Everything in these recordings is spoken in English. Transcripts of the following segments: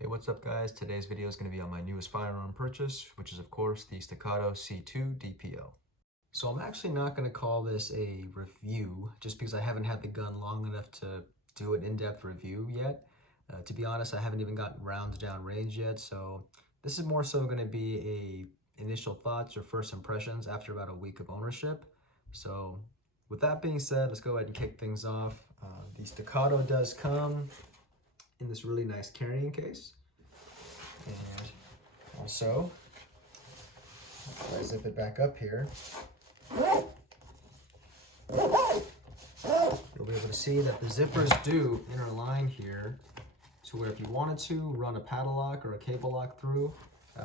Hey, what's up guys? Today's video is going to be on my newest firearm purchase, which is of course the Staccato C2 DPO. So I'm actually not going to call this a review just because I haven't had the gun long enough to do an in-depth review yet. To be honest, I haven't even gotten rounds down range yet, so this is more so going to be a initial thoughts or first impressions after about a week of ownership. So with that being said, let's go ahead and kick things off. The Staccato does come in this really nice carrying case, and also if I zip it back up here, you'll be able to see that the zippers do interline here, to where if you wanted to run a padlock or a cable lock through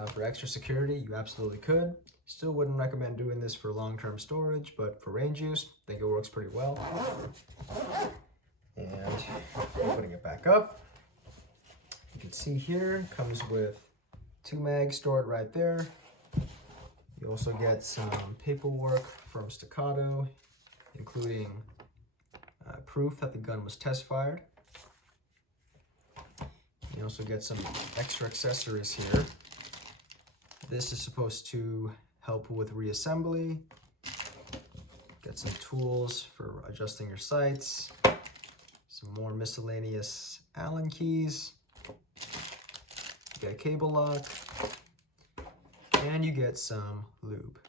for extra security, you absolutely could. Still wouldn't recommend doing this for long-term storage, but for range use, I think it works pretty well. And putting it back up, you can see here comes with 2 mags stored right there. You also get some paperwork from Staccato, including proof that the gun was test fired. You also get some extra accessories here. This is supposed to help with reassembly. Get some tools for adjusting your sights. Some more miscellaneous Allen keys. You get a cable lock. And you get some lube.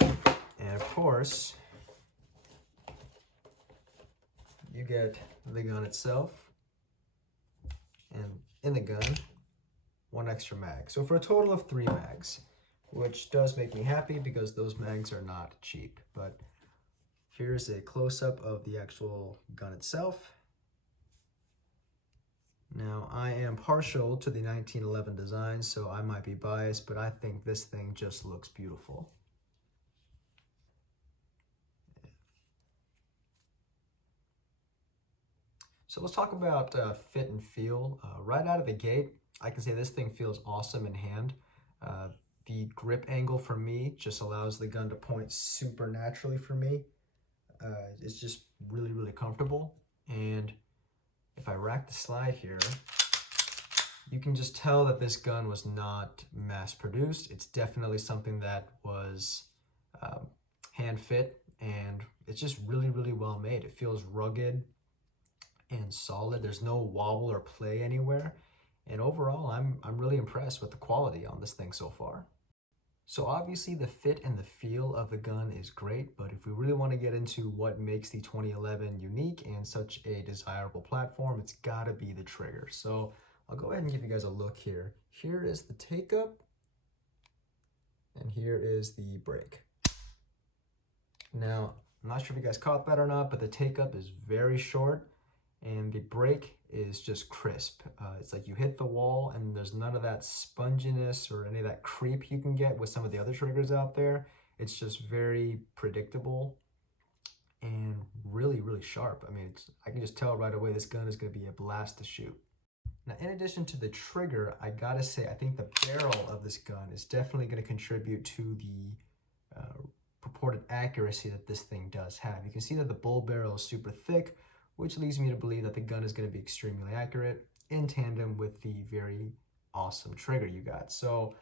And of course, you get the gun itself. And in the gun, 1 extra mag. So for a total of 3 mags, which does make me happy because those mags are not cheap. But here's a close-up of the actual gun itself. Now, I am partial to the 1911 design, so I might be biased, but I think this thing just looks beautiful. So let's talk about fit and feel. Right out of the gate, I can say this thing feels awesome in hand. The grip angle for me just allows the gun to point super naturally for me. It's just really, really comfortable. And if I rack the slide here, you can just tell that this gun was not mass produced. It's definitely something that was hand fit, and it's just really, really well made. It feels rugged and solid. There's no wobble or play anywhere. And overall, I'm really impressed with the quality on this thing so far. So obviously the fit and the feel of the gun is great, but if we really want to get into what makes the 2011 unique and such a desirable platform, it's gotta be the trigger. So I'll go ahead and give you guys a look here. Here is the take-up, and here is the break. Now, I'm not sure if you guys caught that or not, but the take-up is very short, and the break is just crisp. It's like you hit the wall and there's none of that sponginess or any of that creep you can get with some of the other triggers out there. It's just very predictable and really, really sharp. I mean, I can just tell right away this gun is gonna be a blast to shoot. Now, in addition to the trigger, I gotta say, I think the barrel of this gun is definitely gonna contribute to the purported accuracy that this thing does have. You can see that the bull barrel is super thick, which leads me to believe that the gun is going to be extremely accurate in tandem with the very awesome trigger you got. So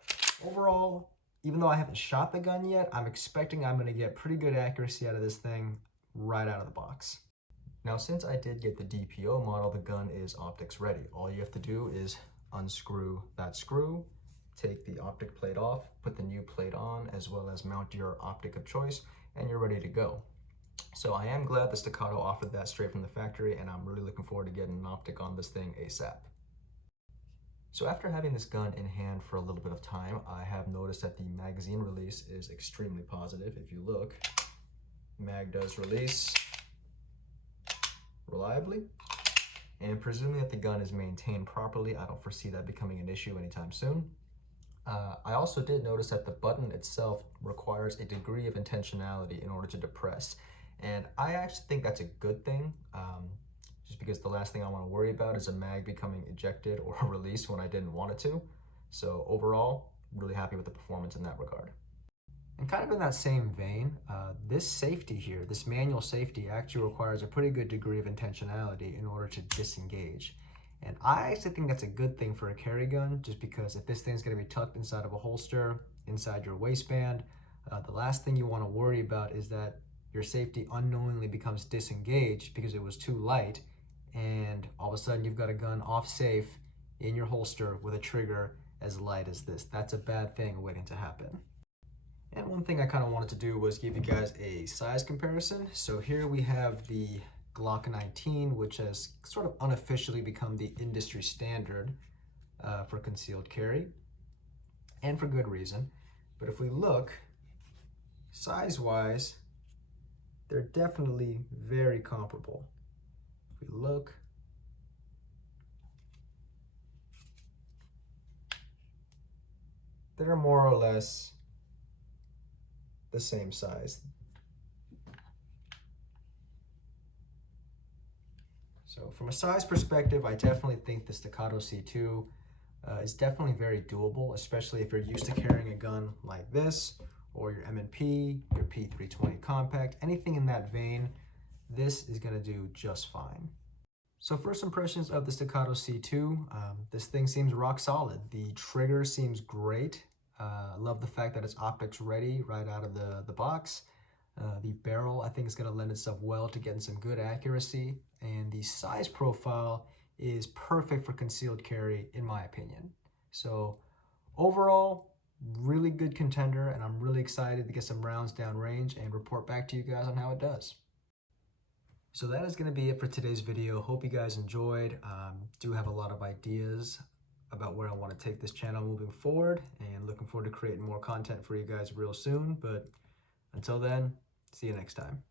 overall, even though I haven't shot the gun yet, I'm expecting I'm going to get pretty good accuracy out of this thing right out of the box. Now, since I did get the DPO model, the gun is optics ready. All you have to do is unscrew that screw, take the optic plate off, put the new plate on, as well as mount your optic of choice, and you're ready to go. So I am glad the Staccato offered that straight from the factory, and I'm really looking forward to getting an optic on this thing ASAP. So after having this gun in hand for a little bit of time, I have noticed that the magazine release is extremely positive. If you look, mag does release reliably, and presuming that the gun is maintained properly, I don't foresee that becoming an issue anytime soon. I also did notice that the button itself requires a degree of intentionality in order to depress. And I actually think that's a good thing, just because the last thing I want to worry about is a mag becoming ejected or released when I didn't want it to. So overall, really happy with the performance in that regard. And kind of in that same vein, this safety here, this manual safety actually requires a pretty good degree of intentionality in order to disengage. And I actually think that's a good thing for a carry gun, just because if this thing's going to be tucked inside of a holster, inside your waistband, the last thing you want to worry about is that your safety unknowingly becomes disengaged because it was too light, and all of a sudden you've got a gun off safe in your holster with a trigger as light as this. That's a bad thing waiting to happen. And one thing I kind of wanted to do was give you guys a size comparison. So here we have the Glock 19, which has sort of unofficially become the industry standard for concealed carry, and for good reason. But if we look size-wise, they're definitely very comparable. If we look, they're more or less the same size. So from a size perspective, I definitely think the Staccato C2 is definitely very doable, especially if you're used to carrying a gun like this, or your M&P, your P320 compact, anything in that vein. This is going to do just fine. So first impressions of the Staccato C2, this thing seems rock solid. The trigger seems great. I love the fact that it's optics ready right out of the box. The barrel, I think, is going to lend itself well to getting some good accuracy, and the size profile is perfect for concealed carry, in my opinion. So overall, really good contender, and I'm really excited to get some rounds downrange and report back to you guys on how it does. So that is going to be it for today's video. Hope you guys enjoyed. Do have a lot of ideas about where I want to take this channel moving forward, and looking forward to creating more content for you guys real soon. But until then, see you next time.